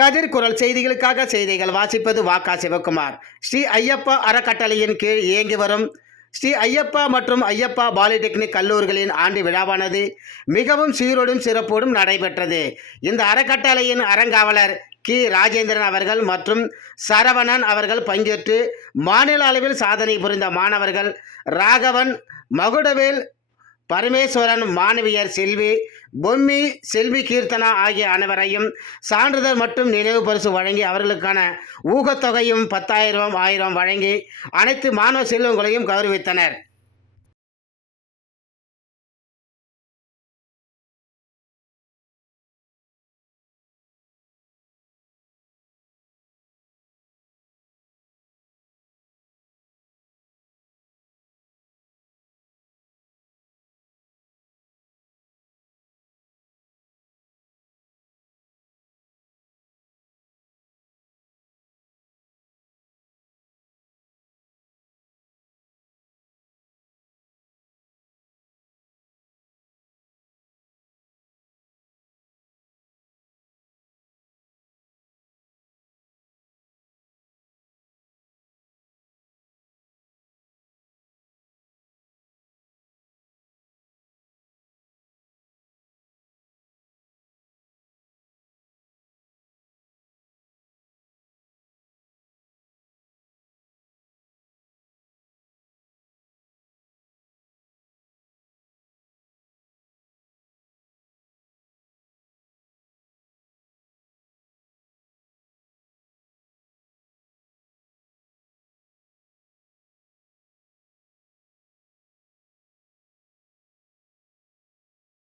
கதிர்குரல் செய்திகளுக்காக செய்திகள் வாசிப்பது வாக்கா சிவகுமார். ஸ்ரீ ஐயப்பா அறக்கட்டளையின் கீழ் இயங்கி வரும். ஸ்ரீ ஐயப்பா மற்றும் ஐயப்பா பாலிடெக்னிக் கல்லூரிகளின் ஆண்டு விழாவானது மிகவும் சீரோடும் சிறப்போடும் நடைபெற்றது. இந்த அறக்கட்டளையின் அறங்காவலர் கி. ராஜேந்திரன் அவர்கள் மற்றும் சரவணன் அவர்கள் பங்கேற்று மாநில அளவில் சாதனை புரிந்த மாணவர்கள் ராகவன் மகுடவேல் பரமேஸ்வரன் மாணவியர் செல்வி பொம்மி செல்வி கீர்த்தனா ஆகிய அனைவரையும் சான்றிதழ் மற்றும் நினைவு பரிசு வழங்கி அவர்களுக்கான ஊக்கத்தொகையும் பத்தாயிரம் ஆயிரம் வழங்கி அனைத்து மாணவ செல்வங்களையும் கௌரவித்தனர்.